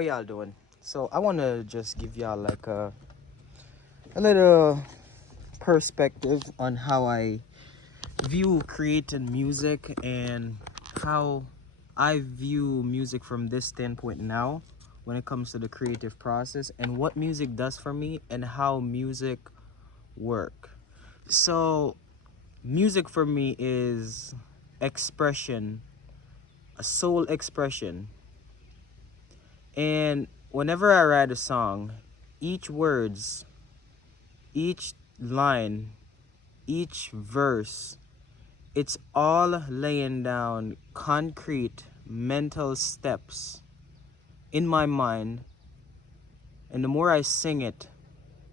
How y'all doing? So I want to just give y'all like a little perspective on how I view creating music and how I view music from this standpoint now when it comes to the creative process and what music does for me and how music work. So music for me is expression, a soul expression. And whenever I write a song, each words, each line, each verse, it's all laying down concrete mental steps in my mind. And the more I sing it,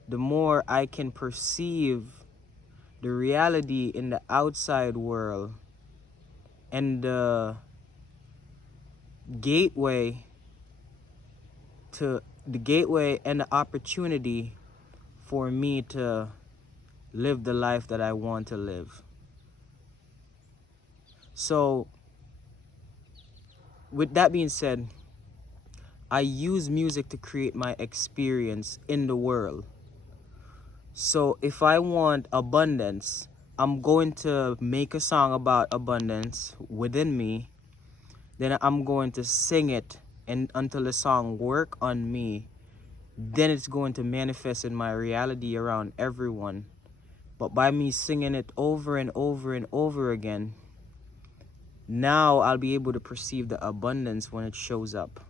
the more I can perceive the reality in the outside world and the gateway and the opportunity for me to live the life that I want to live. So, with that being said, I use music to create my experience in the world. So, if I want abundance, I'm going to make a song about abundance within me. Then I'm going to sing it and until the song work on me. Then it's going to manifest in my reality around everyone. But by me singing it over and over and over again, now I'll be able to perceive the abundance when it shows up.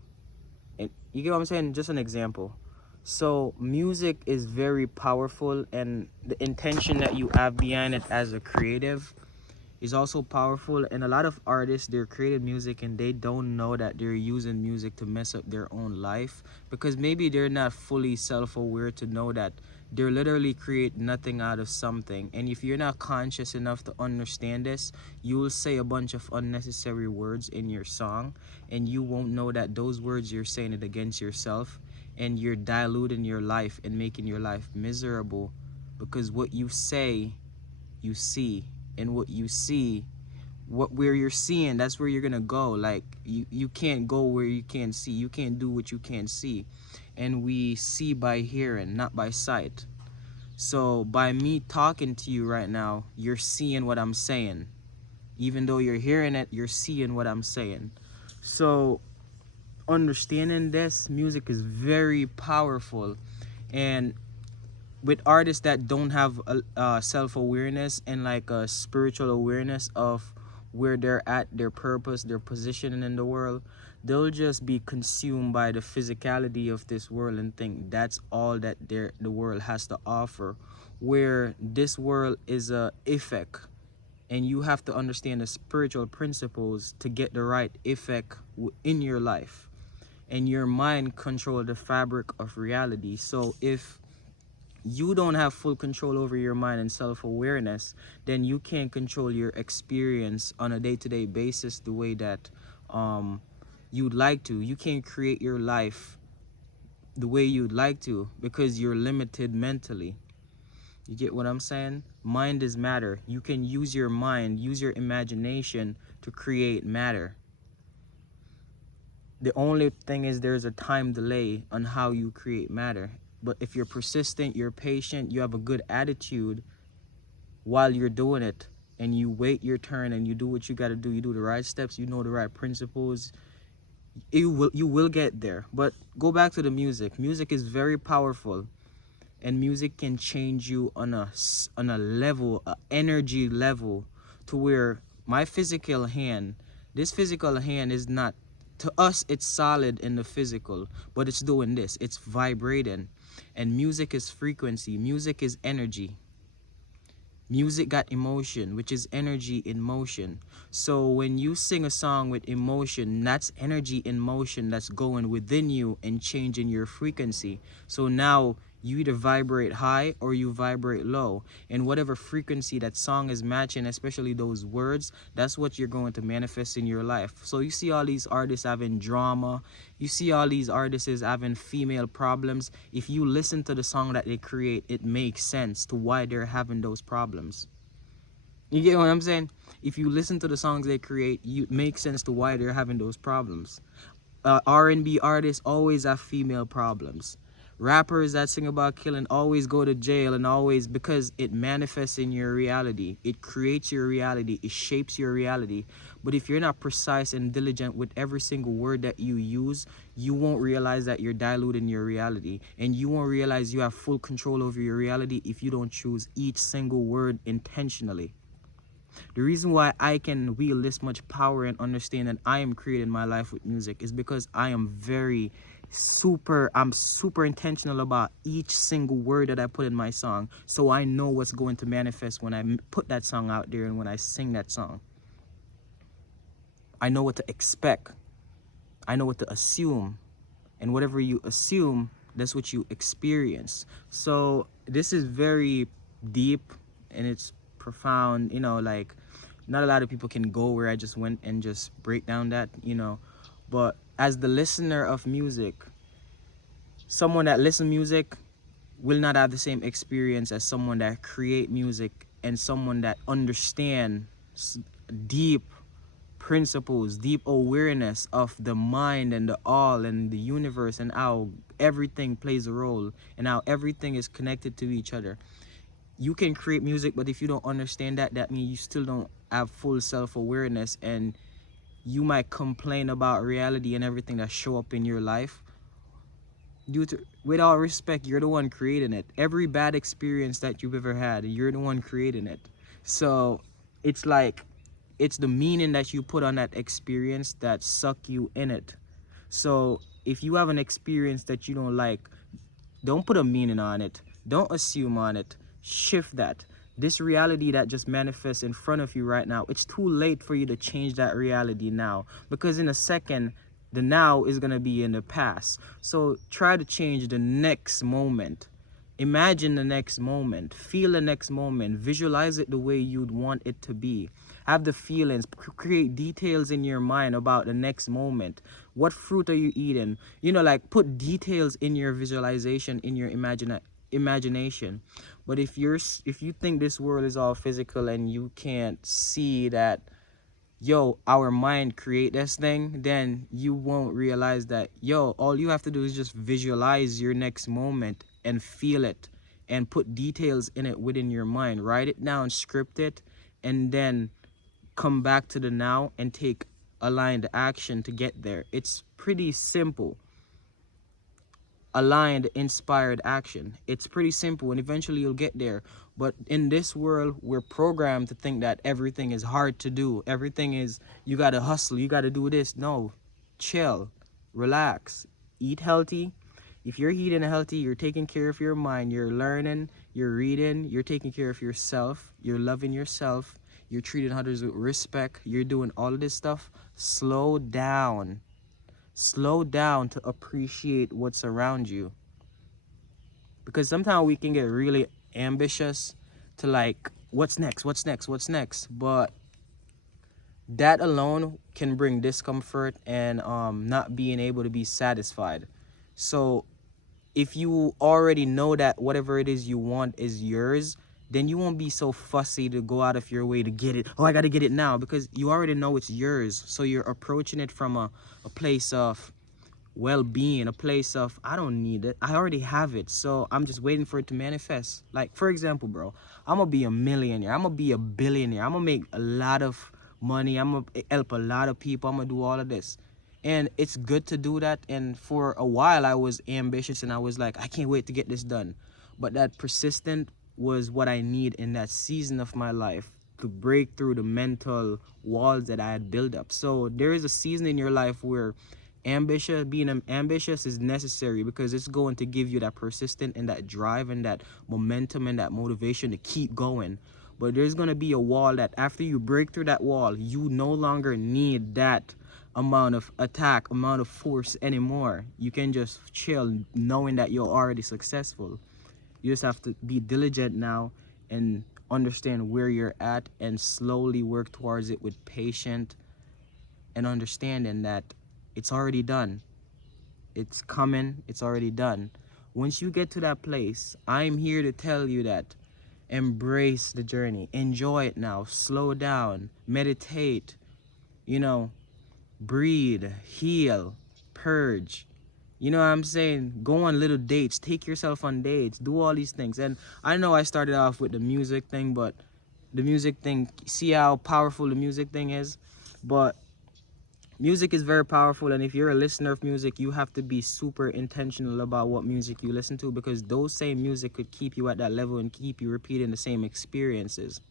And you get what I'm saying? Just an example. So music is very powerful, and the intention that you have behind it as a creative is also powerful. And a lot of artists, they're creating music and they don't know that they're using music to mess up their own life, because maybe they're not fully self-aware to know that they're literally create nothing out of something. And if you're not conscious enough to understand this, you will say a bunch of unnecessary words in your song, and you won't know that those words you're saying it against yourself, and you're diluting your life and making your life miserable, because what you say you see, and what you see, where you're seeing, that's where you're gonna go. Like you can't go where you can't see. You can't do what you can't see. And we see by hearing, not by sight. So by me talking to you right now, you're seeing what I'm saying. Even though you're hearing it, you're seeing what I'm saying. So understanding this, music is very powerful. And with artists that don't have a self-awareness and like a spiritual awareness of where they're at, their purpose, their position in the world, they'll just be consumed by the physicality of this world and think that's all that the world has to offer, where this world is a effect, and you have to understand the spiritual principles to get the right effect in your life. And your mind control the fabric of reality. So if you don't have full control over your mind and self-awareness, then you can't control your experience on a day-to-day basis the way that you'd like to. You can't create your life the way you'd like to because you're limited mentally. You get what I'm saying? Mind is matter. You can use your mind, use your imagination to create matter. The only thing is there's a time delay on how you create matter. But if you're persistent, you're patient, you have a good attitude while you're doing it, and you wait your turn and you do what you got to do, you do the right steps, you know the right principles, you will get there. But go back to the music. Music is very powerful, and music can change you on a level, a energy level, to where my physical hand, this physical hand is not, to us it's solid in the physical, but it's doing this, it's vibrating. And music is frequency, music is energy. Music got emotion, which is energy in motion. So when you sing a song with emotion, that's energy in motion that's going within you and changing your frequency. So now you either vibrate high or you vibrate low. And whatever frequency that song is matching, especially those words, that's what you're going to manifest in your life. So you see all these artists having drama. You see all these artists having female problems. If you listen to the song that they create, it makes sense to why they're having those problems. You get what I'm saying? If you listen to the songs they create, it makes sense to why they're having those problems. R&B artists always have female problems. Rappers that sing about killing always go to jail, and always, because it manifests in your reality. It creates your reality. It shapes your reality. But if you're not precise and diligent with every single word that you use, you won't realize that you're diluting your reality. And you won't realize you have full control over your reality if you don't choose each single word intentionally. The reason why I can wield this much power and understand that I am creating my life with music is because I am I'm super intentional about each single word that I put in my song. So I know what's going to manifest when I put that song out there and when I sing that song. I know what to expect. I know what to assume. And whatever you assume, that's what you experience. So this is very deep and it's profound, like not a lot of people can go where I just went and just break down that, but as the listener of music, someone that listens music will not have the same experience as someone that create music and someone that understands deep principles, deep awareness of the mind and the all and the universe and how everything plays a role and how everything is connected to each other. You can create music, but if you don't understand that, that means you still don't have full self-awareness, and you might complain about reality and everything that show up in your life. With all respect, you're the one creating it. Every bad experience that you've ever had, you're the one creating it. So it's like, it's the meaning that you put on that experience that suck you in it. So if you have an experience that you don't like, don't put a meaning on it. Don't assume on it. Shift that. This reality that just manifests in front of you right now, it's too late for you to change that reality now, because in a second, the now is going to be in the past. So try to change the next moment. Imagine the next moment. Feel the next moment. Visualize it the way you'd want it to be. Have the feelings. Create details in your mind about the next moment. What fruit are you eating? Like put details in your visualization, in your imagination. But if you think this world is all physical and you can't see that, our mind create this thing, then you won't realize that, all you have to do is just visualize your next moment and feel it and put details in it within your mind. Write it down, script it, and then come back to the now and take aligned action to get there. It's pretty simple. Aligned, inspired action. It's pretty simple, and eventually you'll get there. But in this world, we're programmed to think that everything is hard to do. Everything is, you gotta hustle, you gotta do this. No, chill, relax, eat healthy. If you're eating healthy, you're taking care of your mind, you're learning, you're reading, you're taking care of yourself, you're loving yourself, you're treating others with respect, you're doing all of this stuff. Slow down. Slow down to appreciate what's around you. Because sometimes we can get really ambitious to like, what's next, what's next, what's next. But that alone can bring discomfort and not being able to be satisfied. So if you already know that whatever it is you want is yours, then you won't be so fussy to go out of your way to get it. Oh, I got to get it now, because you already know it's yours. So you're approaching it from a place of well-being, a place of, I don't need it, I already have it, so I'm just waiting for it to manifest. Like, for example, bro, I'm gonna be a millionaire, I'm gonna be a billionaire, I'm gonna make a lot of money, I'm gonna help a lot of people, I'm gonna do all of this. And it's good to do that. And for a while I was ambitious and I was like, I can't wait to get this done. But that persistent was what I need in that season of my life to break through the mental walls that I had built up. So there is a season in your life where being ambitious is necessary, because it's going to give you that persistent and that drive and that momentum and that motivation to keep going. But there's going to be a wall that after you break through that wall, you no longer need that amount of attack, amount of force anymore. You can just chill knowing that you're already successful. You just have to be diligent now and understand where you're at and slowly work towards it with patience and understanding that it's already done. It's coming. It's already done. Once you get to that place, I'm here to tell you that embrace the journey. Enjoy it now. Slow down. Meditate. Breathe. Heal. purge. You know what I'm saying? Go on little dates, take yourself on dates, do all these things. And I know I started off with the music thing, but the music thing, see how powerful the music thing is? But music is very powerful, and if you're a listener of music, you have to be super intentional about what music you listen to, because those same music could keep you at that level and keep you repeating the same experiences.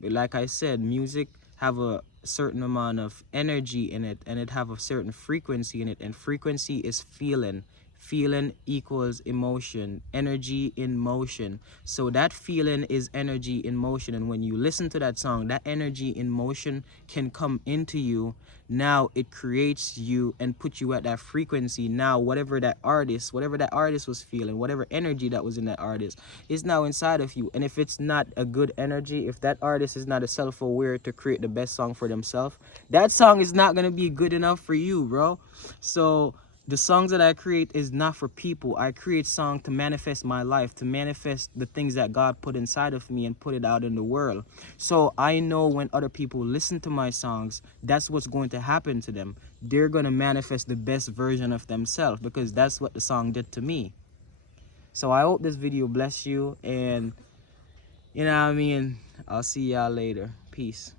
But like I said, music have a certain amount of energy in it, and it have a certain frequency in it, and frequency is feeling. Feeling equals emotion, energy in motion. So that feeling is energy in motion, and when you listen to that song, that energy in motion can come into you. Now it creates you and puts you at that frequency. Now whatever that artist was feeling, whatever energy that was in that artist is now inside of you. And if it's not a good energy, if that artist is not a self-aware to create the best song for themselves, that song is not going to be good enough for you, bro. So the songs that I create is not for people. I create songs to manifest my life, to manifest the things that God put inside of me and put it out in the world. So I know when other people listen to my songs, that's what's going to happen to them. They're going to manifest the best version of themselves, because that's what the song did to me. So I hope this video bless you, and you know what I mean, I'll see y'all later. Peace.